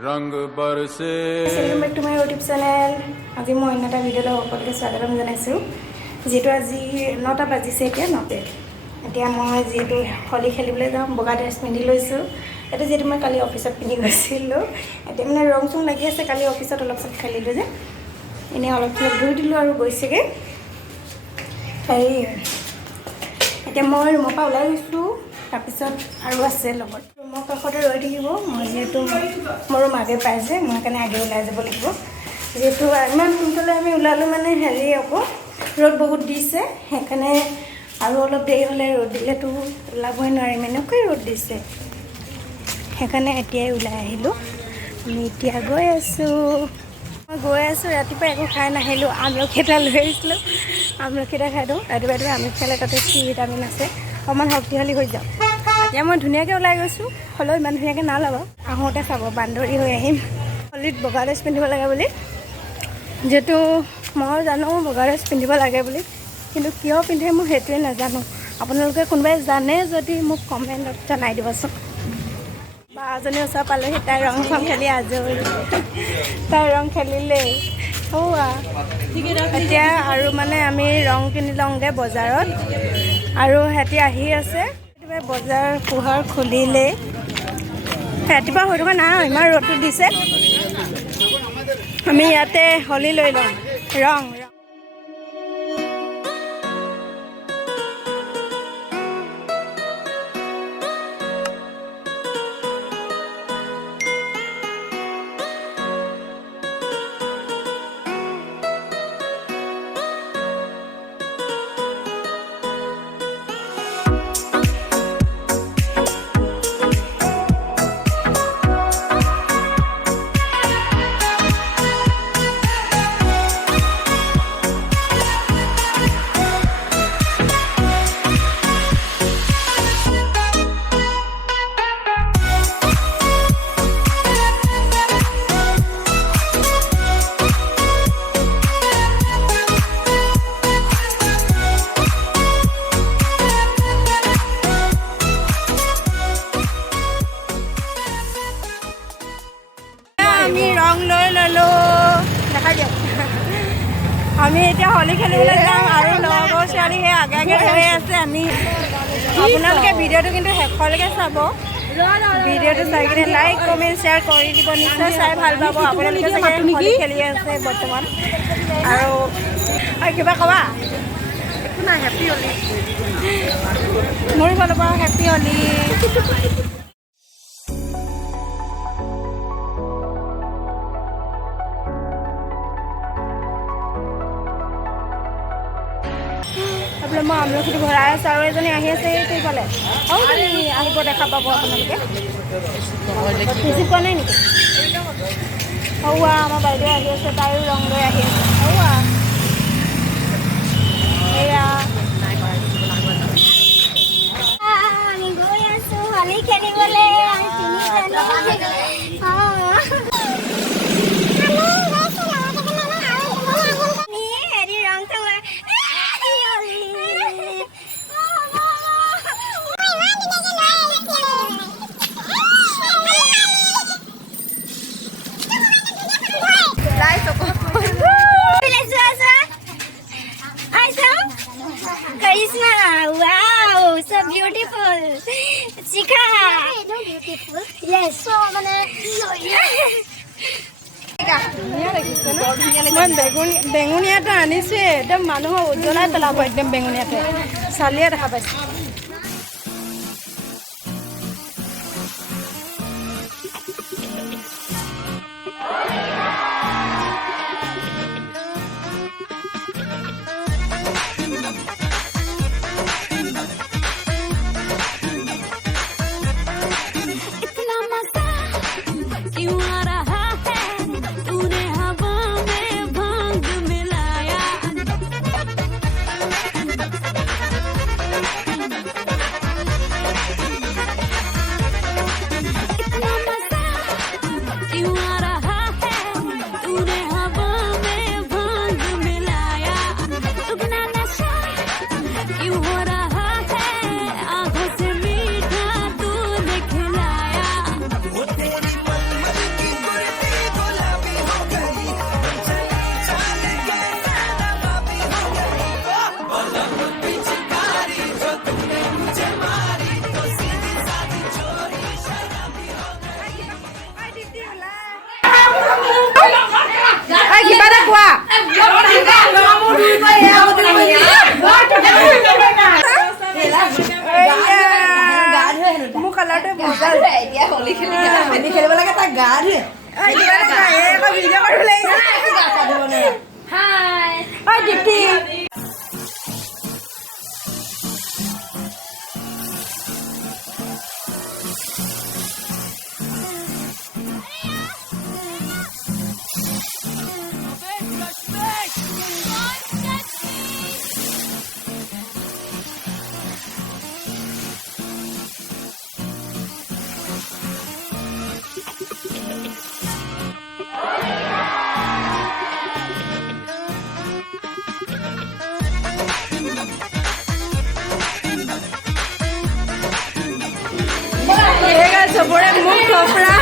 रंग बरसे welcome back to my YouTube channel. आज मैं अन्य এটা ভিডিঅ'লৈ সকলোকে স্বাগতম জনাইছোঁ। যেটো আজি 9টা বাজিছে এতিয়া 9টা। এতিয়া মই যেটো হলি খেলিবলৈ যাম বগা ড্ৰেছ পিন্ধি লৈছোঁ। এটা যেটো মই কালি অফিসত পিন্ধি গৈছিলোঁ। এতিয়া মানে ৰং চং লাগি আছে, কালি অফিসত অলপ চলপ খেলিলোঁ যে এনে অলপ চলপ ধুই দিলোঁ আৰু গৈছেগে। হেৰি এতিয়া মই ৰুমৰ পৰা ওলাই গৈছোঁ। তাৰপিছত আৰু আছে লগত ৰুমৰ কাষতে ৰৈ থাকিব। মই যেহেতু মোৰ মাকে পাই যে মই কাৰণে আগে ওলাই যাব লাগিব। যেহেতু ইমান সোনকালে আমি ওলালোঁ মানে হেৰি আকৌ ৰ'দ বহুত দিছে, সেইকাৰণে আৰু অলপ দেৰি হ'লে ৰ'দ দিলেতো ওলাবই নোৱাৰিম, এনেকৈ ৰ'দ দিছে। সেইকাৰণে এতিয়াই ওলাই আহিলোঁ। আমি এতিয়া গৈ আছোঁ। ৰাতিপুৱা একো খাই নাহিলোঁ। আমলখি এটা লৈ আহিছিলোঁ, আমলখি এটা খাই দিওঁ। ৰাতিপুৱা আমলখি খালে তাতে চি ভিটামিন আছে, অকণমান শক্তিশালী হৈ যাওঁ। এতিয়া মই ধুনীয়াকৈ ওলাই গৈছোঁ, হ'লেও ইমান ধুনীয়াকৈ নালাব। আহোঁতে চাব বান্দৰী হৈ আহিম। হলিত বগা ড্ৰেছ পিন্ধিব লাগে বুলি, যিহেতু মই জানো বগা ড্ৰেছ পিন্ধিব লাগে বুলি, কিন্তু কিয় পিন্ধে মই সেইটোৱে নাজানো। আপোনালোকে কোনোবাই জানে যদি মোক কমেণ্টত জনাই দিবচোন। বা এজনী ওচৰ পালেহি, তাই ৰংখন খেলি আজৰি। তাই ৰং খেলিলেই এতিয়া আৰু মানে আমি ৰং কিনি লওঁগৈ বজাৰত, আৰু সিহঁতি আহি আছে। বজাৰ পোহাৰ খুলিলেই ৰাতিপুৱা হৈ থকা নাই, ইমান ৰ'দটো দিছে। আমি ইয়াতে হলি লৈ লওঁ ৰং। আমি ৰং লৈ ল'লোঁ, দেখা দিয়ক। আমি এতিয়া হলি খেলিবলৈ যাম, আৰু লগৰ ছোৱালী সেই আগে আগে ৰৈ আছে। আমি আপোনালোকে ভিডিঅ'টো কিন্তু শেষলৈকে চাব। ভিডিঅ'টো চাই কিনে লাইক কমেণ্ট শ্বেয়াৰ কৰি দিব, নিশ্চয় চাই ভাল পাব। আপোনালোকে চাগে হলি খেলি আছে বৰ্তমান। আৰু কিবা ক'বা? একো নাই, হেপী হলি। মোৰ ফালৰ পৰা হেপী হলি। মই আমলখিটো ভৰাই আছোঁ, আৰু এজনী আহি আছে সেইফালে, আৰু এজনী আহিব, দেখা পাব আপোনালোকে। বুজি পোৱা নাই নেকি? আমাৰ বাইদেউ আহি আছে, তাইও ৰং লৈ আহি আছে। এয়া আমি গৈ আছোঁ হলি খেলিবলৈ। Wow, so beautiful. Chika. Beautiful. Yes. So mane. মই বেঙুনীয়াটো আনিছোঁ, একদম মানুহক উজ্বলাই পেলাব একদম বেঙুনীয়াতে। চালিয়ে দেখা পাইছোঁ। কিবা এটা কোৱা মোৰ কালাৰটো মজা এতিয়া হলি খেলিব লাগে তাক গা ধুৱে ভিডিঅ' কৰিব লাগিছে হাই দীপ্তি চবৰে মুখ ফপৰা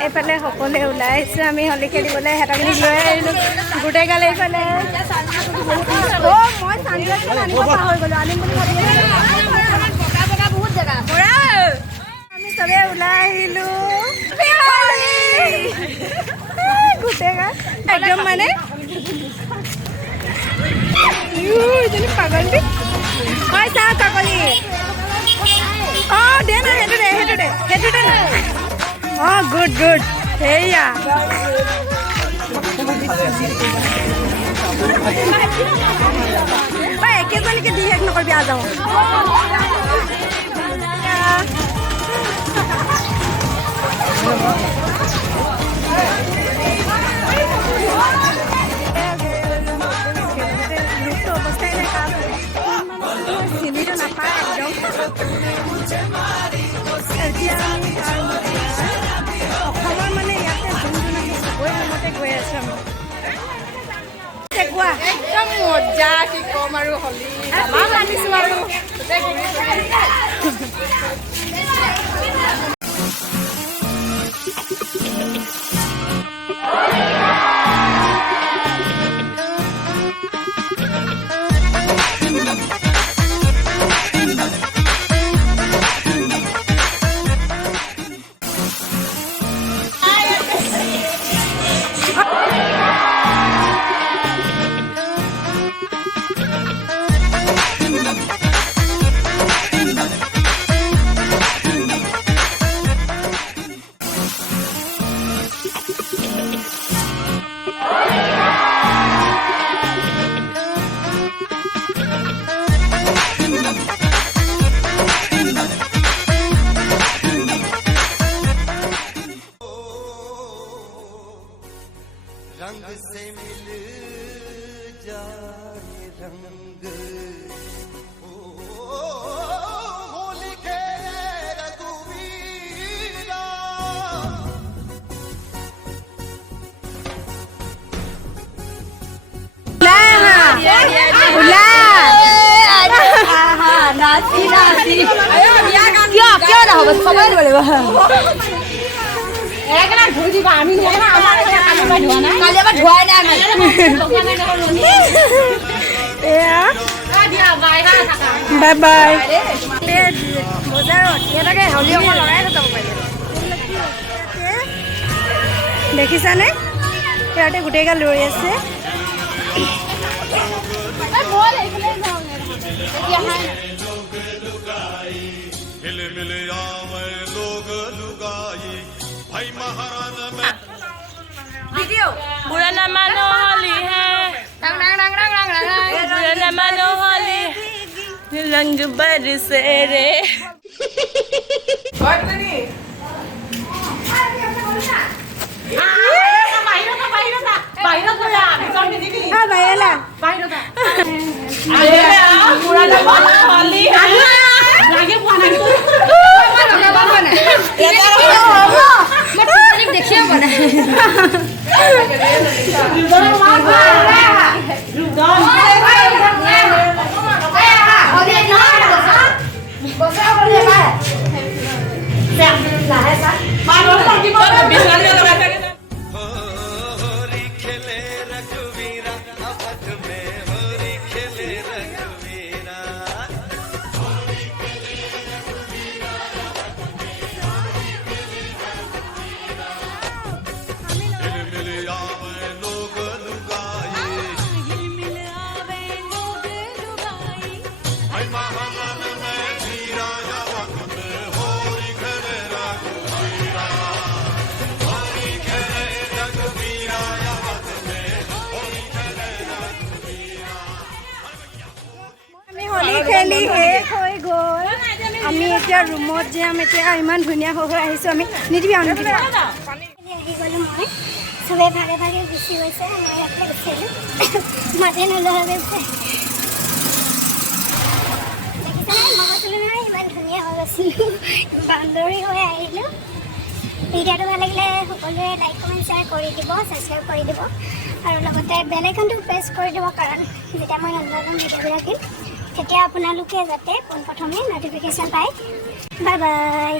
এইফালে সকলোৱে ওলাই আহিছোঁ আমি হলি খেলিবলৈ সিহঁতক লৈ আহিলোঁ গোটেই গাল এইফালে মই চানগ্লাছখন আনিব পাহৰি গ'লোঁ আনিম বুলি ভাবি বহুত জেগা আমি চবেই ওলাই আহিলোঁ গোটেই গাল একদম মানে ইজনী পাগলী হয় চা কাকলি অঁ দে না সেইটো দে অঁ গুড সেয়া একেজনীকে দি শেষ নকৰিবি আ যাওঁ অৱস্থাই নাই চিনিটো নাপায় একদম অসমৰ মানে ইয়াতে যোন আছে চবৰে মতে গৈ আছো আমি কোৱা একদম মজা কি কম আৰু হলি আনিছো আৰু रंग से मिल जाए रंग होली के रघुवीरा কিয় নহ'ব সময় দিব লাগিব বাই বাই বজাৰত ইয়াতে হলি অকণ লগাই যাব পাৰিলে দেখিছানে ইয়াতে গোটেইগাল ৰৈ আছে मिले मिले आवे लोग लुगाई भाई महाराज में वीडियो बुरा न मानो होली है बुरा न मानो होली रंग बरसे रे দেখিয়ে বনাই লাহে চা होरी खेले रघुवीरा अवध में होरी खेले रघुवीरा हिल मिल आवे लोग लुगाई भाई महान में धीरा अवध में होरी खेले रघुवीरा होरी खेले रघुवीरा अवध में होरी खेले रघुवीरा আমি হোলী খেলি শেষ হৈ গ'ল আমি এতিয়া ৰুমত যাম এতিয়া ইমান ধুনীয়া হৈ আহিছোঁ আমি নিদিবি আৰু নিদিবি আহি গ'লোঁ মই চবেই ভাগে ভাগে গুচি গৈছে মই ইয়াতে গৈছিলোঁ মাতে নোলোৱা গৈছে দেখিছেনে মই কৈছিলোঁ নহয় ইমান ধুনীয়া হৈ গৈছিলোঁ বান্দৰী হৈ আহিলোঁ ভিডিঅ'টো ভাল লাগিলে সকলোৱে লাইক কমেণ্ট শ্বেয়াৰ কৰি দিব ছাবস্ক্ৰাইব কৰি দিব আৰু লগতে বেল আইকনটো প্ৰেছ কৰি দিব কাৰণ যেতিয়া মই নতুন নতুন ভিডিঅ'বিলাক দিম তেতিয়া আপোনালোকে যাতে পোনপ্ৰথমে ন'টিফিকেশ্যন পায় বাই বাই